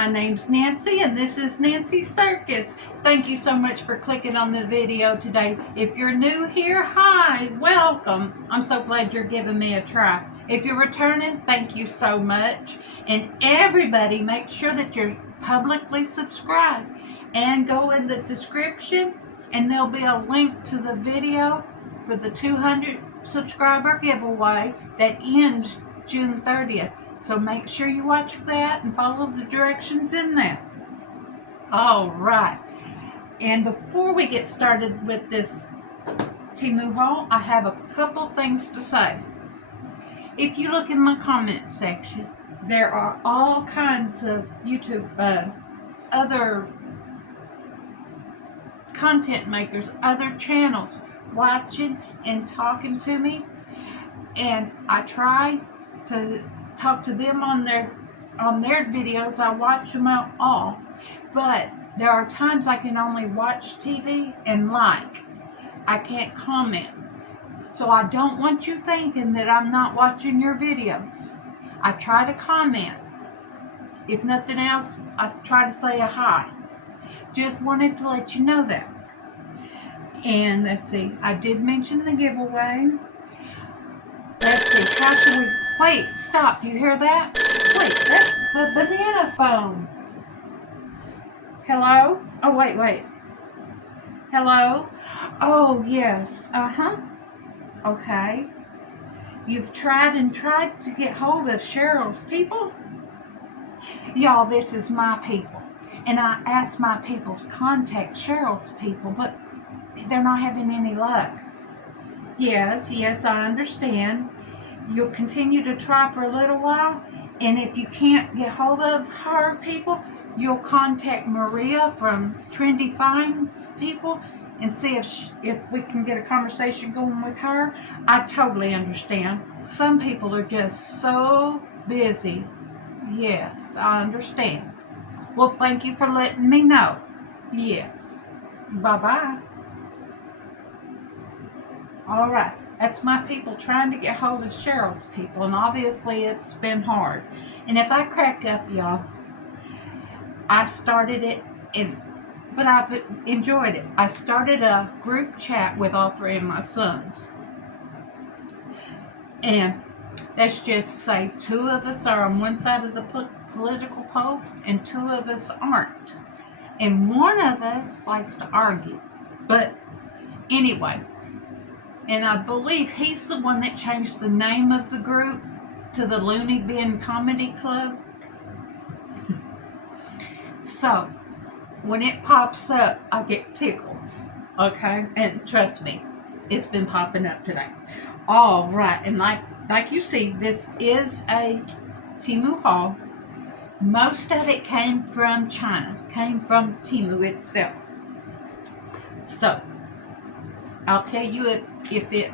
My name's Nancy and this is Nancy Circus. Thank you so much for clicking on the video today. If you're new here, hi, welcome. I'm so glad you're giving me a try. If you're returning, thank you so much. And everybody, make sure that you're publicly subscribed and go in the description and there'll be a link to the video for the 200 subscriber giveaway that ends June 30th. So make sure you watch that and follow the directions in there. All right. And before we get started with this Temu haul, I have a couple things to say. If you look in my comment section, there are all kinds of YouTube, other content makers, other channels watching and talking to me. And I try to talk to them on their videos. I watch them all, but there are times I can only watch TV and like. I can't comment. So I don't want you thinking that I'm not watching your videos. I try to comment. If nothing else, I try to say a hi. Just wanted to let you know that. And let's see, I did mention the giveaway. Let's see, how can we... Wait, stop. You hear that? Wait, that's the banana phone. Hello? Oh, wait. Hello? Oh, yes. Okay. You've tried to get hold of Cheryl's people? Y'all, this is my people. And I asked my people to contact Cheryl's people, but they're not having any luck. Yes, I understand. You'll continue to try for a little while, and if you can't get hold of her people, you'll contact Maria from Trendy Finds people and see if we can get a conversation going with her. I totally understand. Some people are just so busy. Yes, I understand. Well, thank you for letting me know. Yes. Bye-bye. All right. That's my people trying to get hold of Cheryl's people, and obviously it's been hard. And if I crack up, y'all, I started it, but I've enjoyed it. I started a group chat with all three of my sons. And let's just say two of us are on one side of the political pole, and two of us aren't. And one of us likes to argue. But anyway... And I believe he's the one that changed the name of the group to the Looney Bin Comedy Club. So, when it pops up, I get tickled. Okay? And trust me, it's been popping up today. All right. And like you see, this is a Temu haul. Most of it came from China. Came from Temu itself. So, I'll tell you if it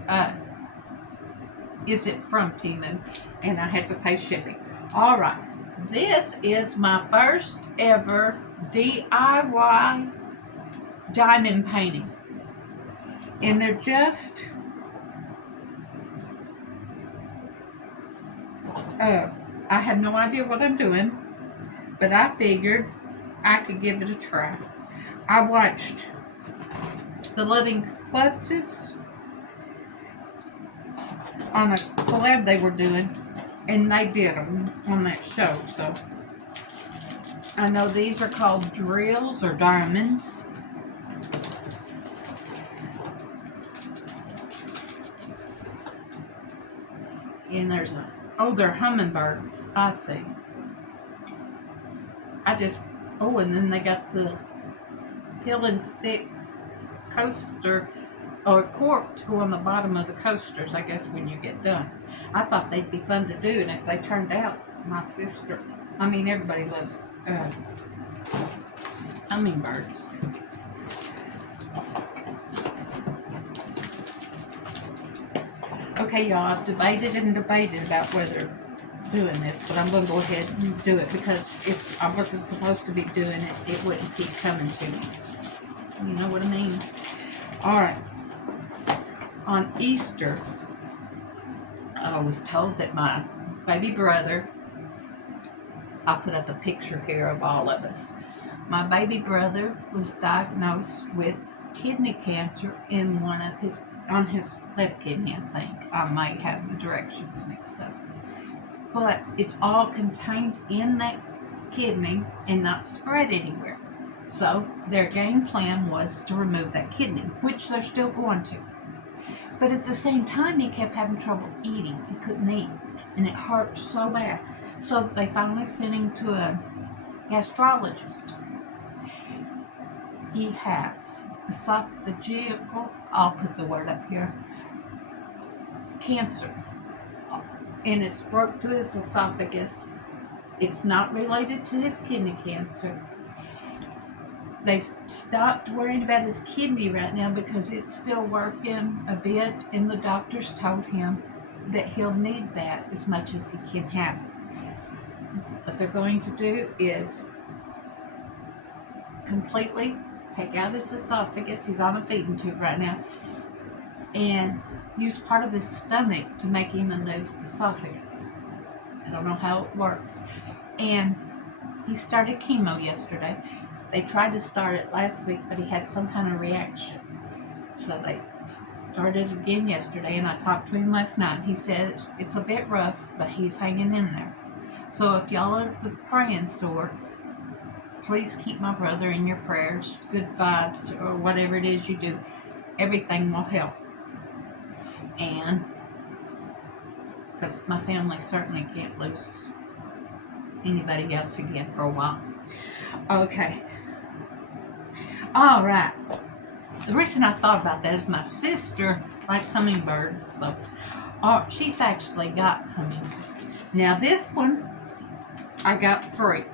isn't from Temu, and I had to pay shipping. All right, this is my first ever DIY diamond painting, and they're just I have no idea what I'm doing, but I figured I could give it a try. I watched the Living Clutches on a collab they were doing, and they did them on that show. So I know these are called drills or diamonds. And there's they're hummingbirds. I see. And then they got the peel and stick coaster or cork to go on the bottom of the coasters, I guess, when you get done. I thought they'd be fun to do, and if they turned out, everybody loves hummingbirds. Okay, y'all, I've debated about whether doing this, but I'm going to go ahead and do it, because if I wasn't supposed to be doing it, it wouldn't keep coming to me. You know what I mean? Alright. On Easter, I was told that my baby brother I'll put up a picture here of all of us. My baby brother was diagnosed with kidney cancer in on his left kidney, I think. I might have the directions mixed up. But it's all contained in that kidney and not spread anywhere. So their game plan was to remove that kidney, which they're still going to. But at the same time, he kept having trouble eating. He couldn't eat, and it hurt so bad. So they finally sent him to a gastrologist. He has esophageal, I'll put the word up here, cancer. And it's broke through his esophagus. It's not related to his kidney cancer. They've stopped worrying about his kidney right now because it's still working a bit, and the doctors told him that he'll need that as much as he can have. What they're going to do is completely take out his esophagus. He's on a feeding tube right now, and use part of his stomach to make him a new esophagus. I don't know how it works. And he started chemo yesterday. They tried to start it last week, but he had some kind of reaction. So they started again yesterday, and I talked to him last night. He says it's a bit rough, but he's hanging in there. So if y'all are the praying sort, please keep my brother in your prayers, good vibes, or whatever it is you do. Everything will help. And because my family certainly can't lose anybody else again for a while. Okay. All right. The reason I thought about that is my sister likes hummingbirds, so she's actually got hummingbirds. Now this one I got free,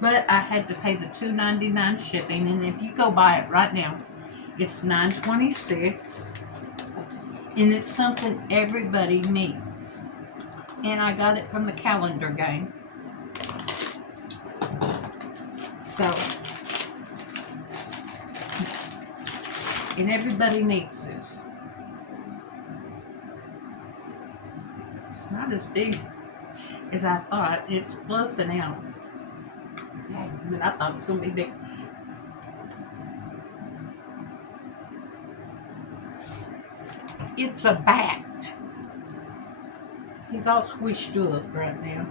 but I had to pay the $2.99 shipping, and if you go buy it right now, it's $9.26, and it's something everybody needs. And I got it from the calendar game. So, and everybody needs this. It's not as big as I thought. It's fluffing out. But I thought it was going to be big. It's a bat. He's all squished up right now.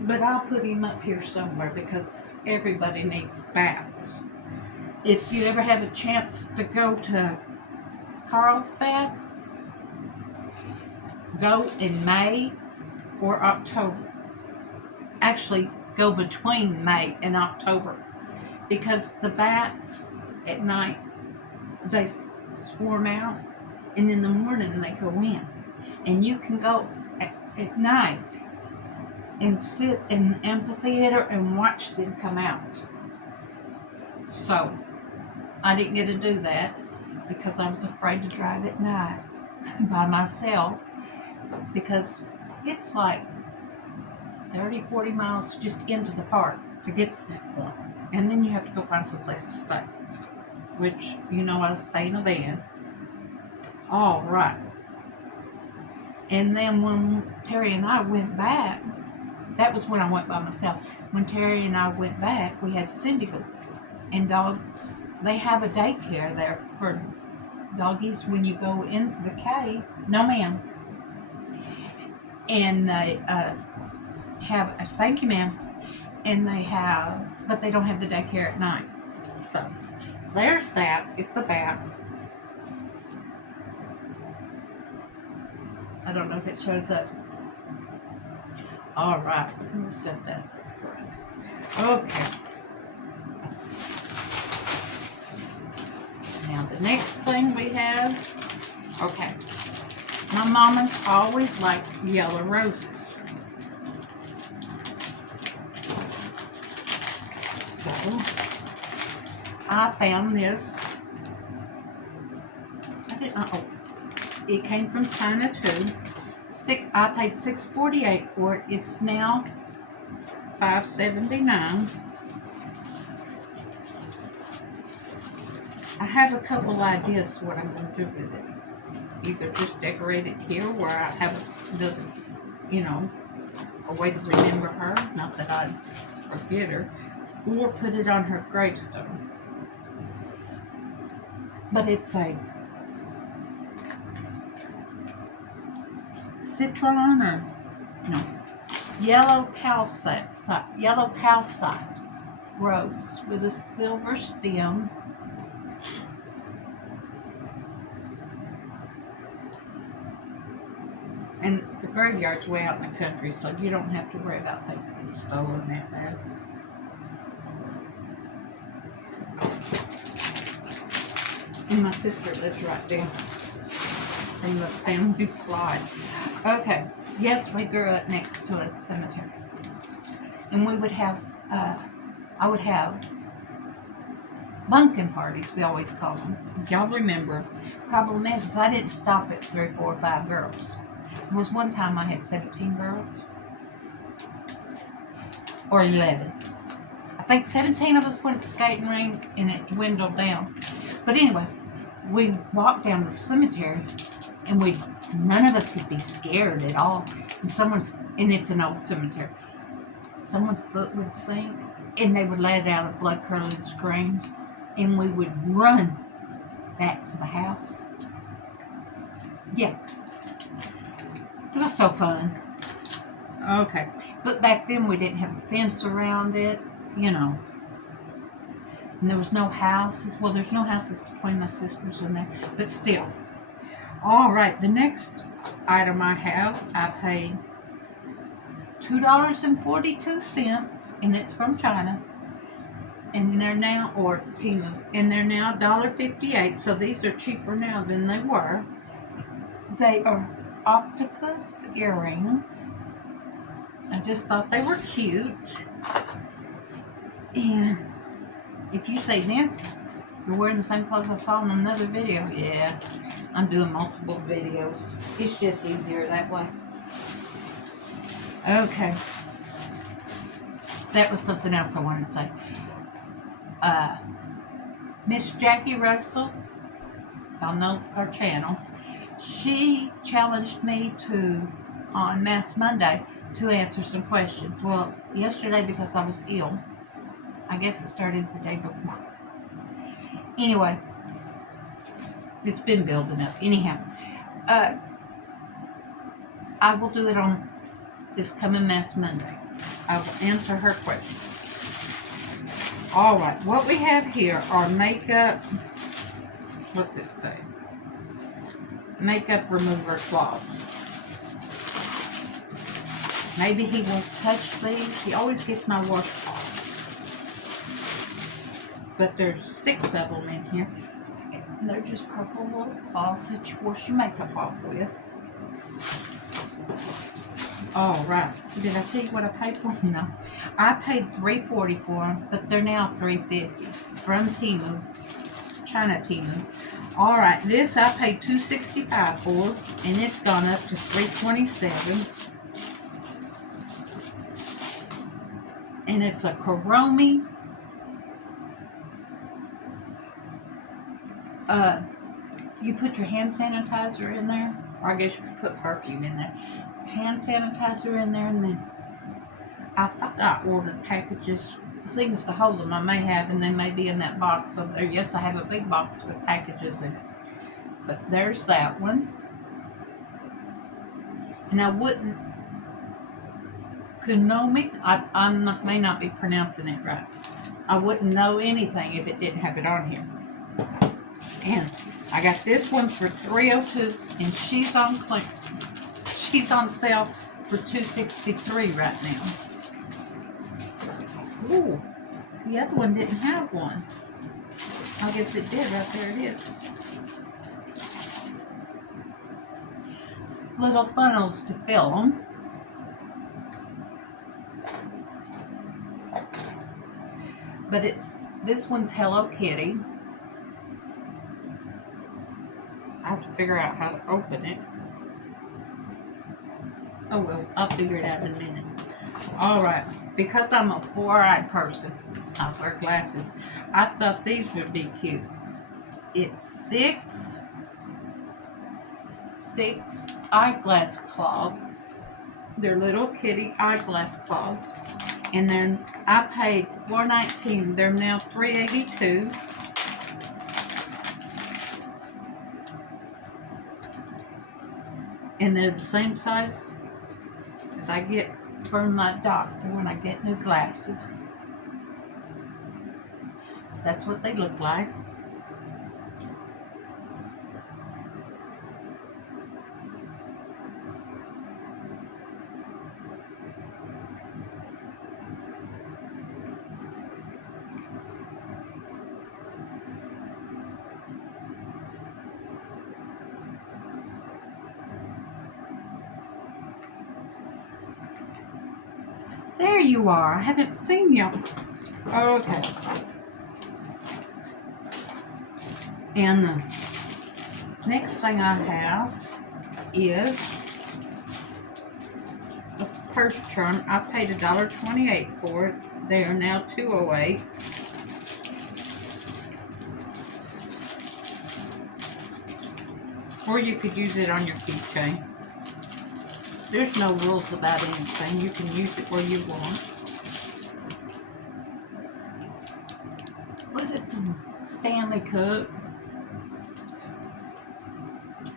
But I'll put him up here somewhere because everybody needs bats. If you ever have a chance to go to Carlsbad, go in May or October. Actually, go between May and October, because the bats at night, they swarm out, and in the morning they go in. And you can go at night and sit in the amphitheater and watch them come out. So, I didn't get to do that because I was afraid to drive at night by myself, because it's like 30, 40 miles just into the park to get to that point. And then you have to go find some place to stay, which, you know, I stay in a van. All right. And then when Terry and I went back, that was when I went by myself. When Terry and I went back, we had Cindy go. And dogs, they have a daycare there for doggies when you go into the cave. No, ma'am. And they have a, thank you, ma'am. And they have, but they don't have the daycare at night. So, there's that. It's the bat. I don't know if it shows up. All right, we'll set that for it. Okay. Now the next thing we have, okay. My mama's always liked yellow roses. So I found this. I didn't know. It came from China too. I paid $6.48 for it. It's now $5.79. I have a couple ideas what I'm going to do with it. either just decorate it here where I have the, you know, a way to remember her, not that I'd forget her, or put it on her gravestone. But it's a citron or no yellow calcite rose with a silver stem. And the graveyard's way out in the country, so you don't have to worry about things getting stolen that bad. And my sister lives right there from the family plot. Okay, yes, we grew up next to a cemetery. And we would have, I would have bunkin parties, we always call them. If y'all remember, problem is I didn't stop at 3, 4, 5 girls. There was one time I had 17 girls. Or 11. I think 17 of us went to the skating rink and it dwindled down. But anyway, we walked down to the cemetery and none of us could be scared at all. And it's an old cemetery. Someone's foot would sink and they would let out a blood curdling scream and we would run back to the house. Yeah. It was so fun. Okay. But back then we didn't have a fence around it, you know. And there was no houses. Well, there's no houses between my sisters and there. But still. Alright, the next item I have, I paid $2.42 and it's from China. And they're now, or Temu, and they're now $1.58. So these are cheaper now than they were. They are octopus earrings. I just thought they were cute. And if you say, Nancy, you're wearing the same clothes I saw in another video. Yeah, I'm doing multiple videos. It's just easier that way. Okay. That was something else I wanted to say. Miss Jackie Russell, y'all know our channel. She challenged me on Mass Monday, to answer some questions. Well, yesterday because I was ill. I guess it started the day before. Anyway, it's been building up. Anyhow, I will do it on this coming Mass Monday. I will answer her questions. Alright, what we have here are makeup, what's it say? Makeup remover cloths. Maybe he won't touch these. He always gets my washcloth. But there's 6 of them in here. And they're just purple little cloths that you wash your makeup off with. Alright. Did I tell you what I paid for them? No. I paid $3.40 for them, but they're now $3.50 from Temu. China Temu. Alright, this I paid $2.65 for, and it's gone up to $3.27. And it's a Kuromi. You put your hand sanitizer in there, or I guess you could put perfume in there. Hand sanitizer in there, and then I thought I ordered packages, things to hold them. I may have, and they may be in that box over there. Yes, I have a big box with packages in it. But there's that one. And I wouldn't, Kunomi, I may not be pronouncing it right. I wouldn't know anything if it didn't have it on here. And I got this one for $3.02, and she's on clearance. She's on sale for $2.63 right now. Ooh, the other one didn't have one. I guess it did. Right there it is. Little funnels to fill them. But this one's Hello Kitty. I have to figure out how to open it. Oh well, I'll figure it out in a minute. Alright, because I'm a 4-eyed person, I wear glasses. I thought these would be cute. It's 6 6 eyeglass cloths. They're little kitty eyeglass cloths. And then I paid $4.19. They're now $3.82. And they're the same size as I get from my doctor when I get new glasses. That's what they look like. There you are. I haven't seen you. Okay. And the next thing I have is a purse charm. I paid $1.28 for it. They are now $2.08. Or you could use it on your keychain. There's no rules about anything. You can use it where you want. But it's a Stanley Cup.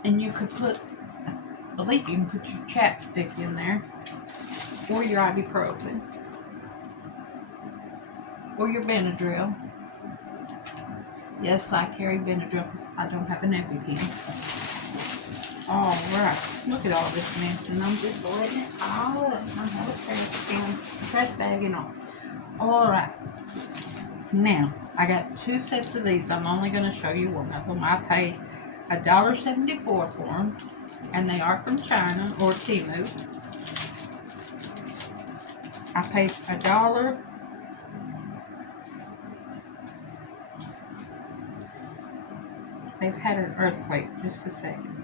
And you could put, I believe you can put your chapstick in there. Or your ibuprofen. Or your Benadryl. Yes, I carry Benadryl because I don't have an EpiPen. Alright, look at all this mess, and I'm just letting it all up. I have a trash bag and all. Alright, now I got 2 sets of these. I'm only going to show you one of them. I paid $1.74 for them, and they are from China or Temu. I paid $1. They've had an earthquake. Just a second.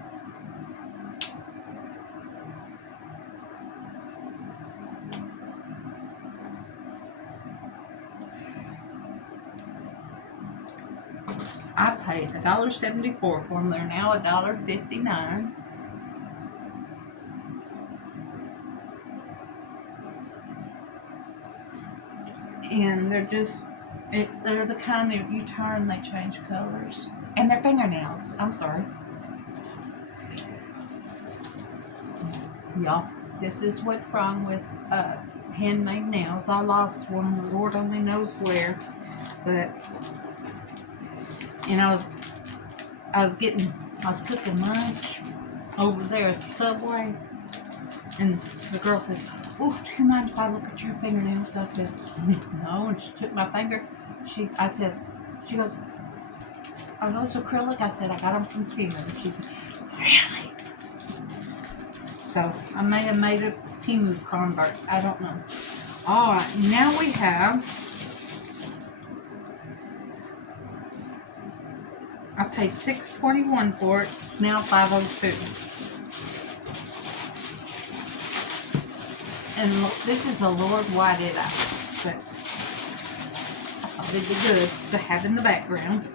I paid $1.74 for them. They're now $1.59. And they're just, they're the kind that you turn, they change colors. And they're fingernails. I'm sorry. Y'all, this is what's wrong with handmade nails. I lost one, the Lord only knows where. But and I was cooking lunch over there at Subway, and the girl says, "Oh, do you mind if I look at your fingernails?" So I said, "No," and she took my finger. She goes, "Are those acrylic?" I said, "I got them from Temu." She said, "Really?" So I may have made a Temu convert. I don't know. All right, now we have. I paid $6.21 for it. It's now $5.02. And this is Allure Whited Eye, but I thought it'd be good to have in the background.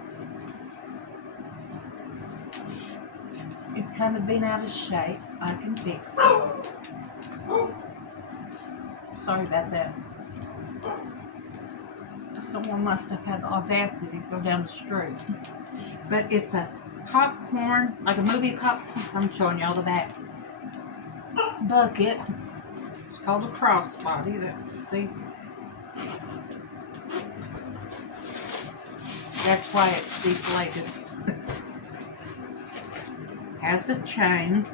It's kind of been out of shape. I can fix it. Sorry about that. Someone must have had the audacity to go down the street. But it's a popcorn, like a movie popcorn. I'm showing y'all the back bucket. It's called a crossbody. See, that's why it's deflated. Has a chain.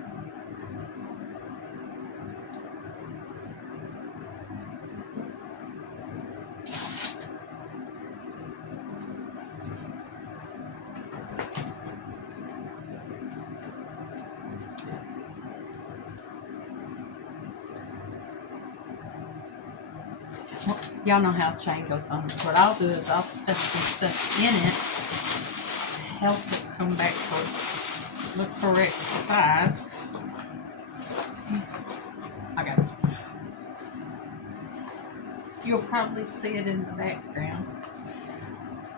Y'all know how a chain goes on. What I'll do is I'll stuff some stuff in it to help it come back to the correct size. I got some. You'll probably see it in the background.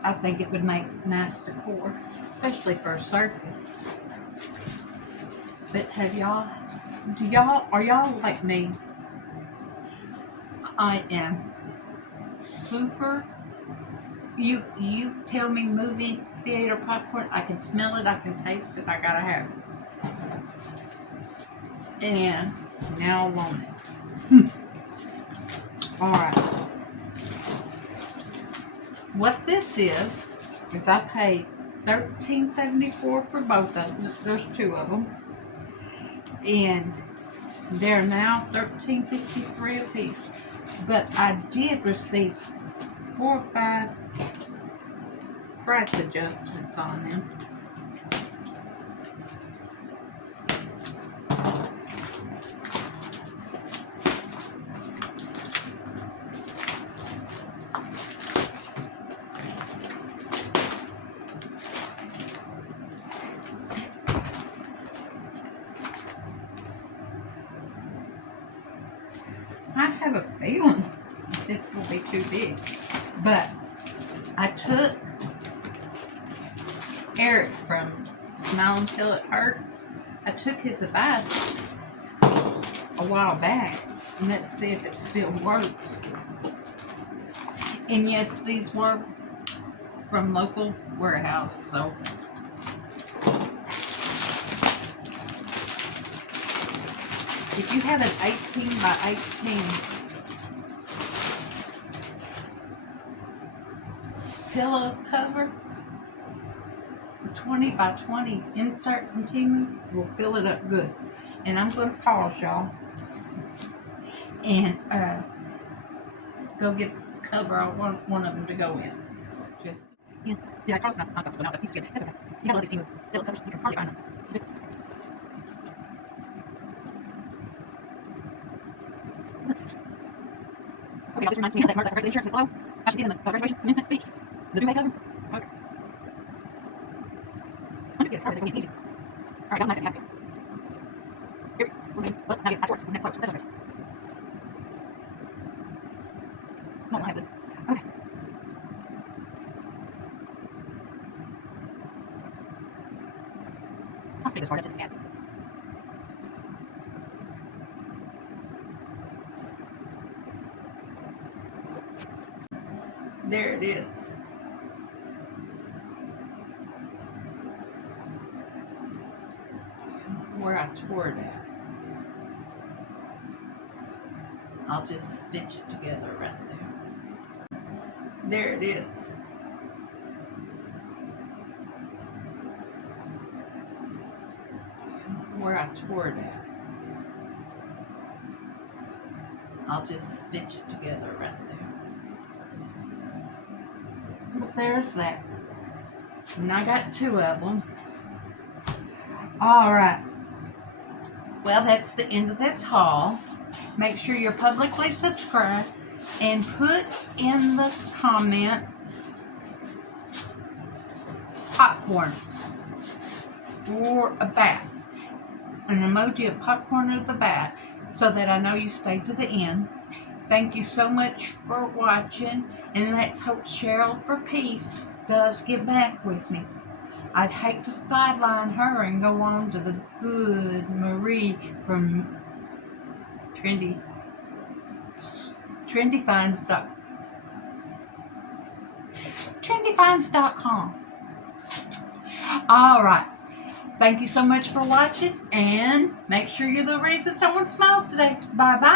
I think it would make nice decor, especially for a circus. But are y'all like me? I am super, you tell me movie theater popcorn, I can smell it, I can taste it, I gotta have it. And now I want it. Alright. What this is I paid $13.74 for both of them. There's two of them. And they're now $13.53 a piece. But I did receive 4 or 5 price adjustments on them. I have a feeling this will be too big, but I took Eric from Smile Until It Hurts. I took his advice a while back, and let's see if it still works. And yes, these were from local warehouse, so if you have an 18 by 18 pillow cover, a 20 by 20 insert from Temu will fill it up good. And I'm going to pause, y'all, and go get a cover. I want one of them to go in. Just, yeah, I pause now. I'm sorry, so now, but these two, that's okay. You got all these Temu pillow covers, you can hardly find them. Okay, now this reminds me of that part that first insurance with Flo. I should get in the graduation commencement speech. The duvet cover. Okay. I'm gonna get started. It's gonna be easy. All right, got a knife and happy. Here, we're good. Well, now it's shorts. Next slopes. That's okay. No, I have good. Okay. I'll speak this part up just a tad. There it is. Where I tore it at. I'll just stitch it together right there. There it is. Where I tore it at. I'll just stitch it together right there. But there's that. And I got 2 of them. Alright. Well, that's the end of this haul. Make sure you're publicly subscribed and put in the comments popcorn or a bat. An emoji of popcorn or the bat so that I know you stayed to the end. Thank you so much for watching, and let's hope Cheryl for Peace does get back with me. I'd hate to sideline her and go on to the good Marie from trendyfinds.com. All right. Thank you so much for watching, and make sure you're the reason someone smiles today. Bye-bye.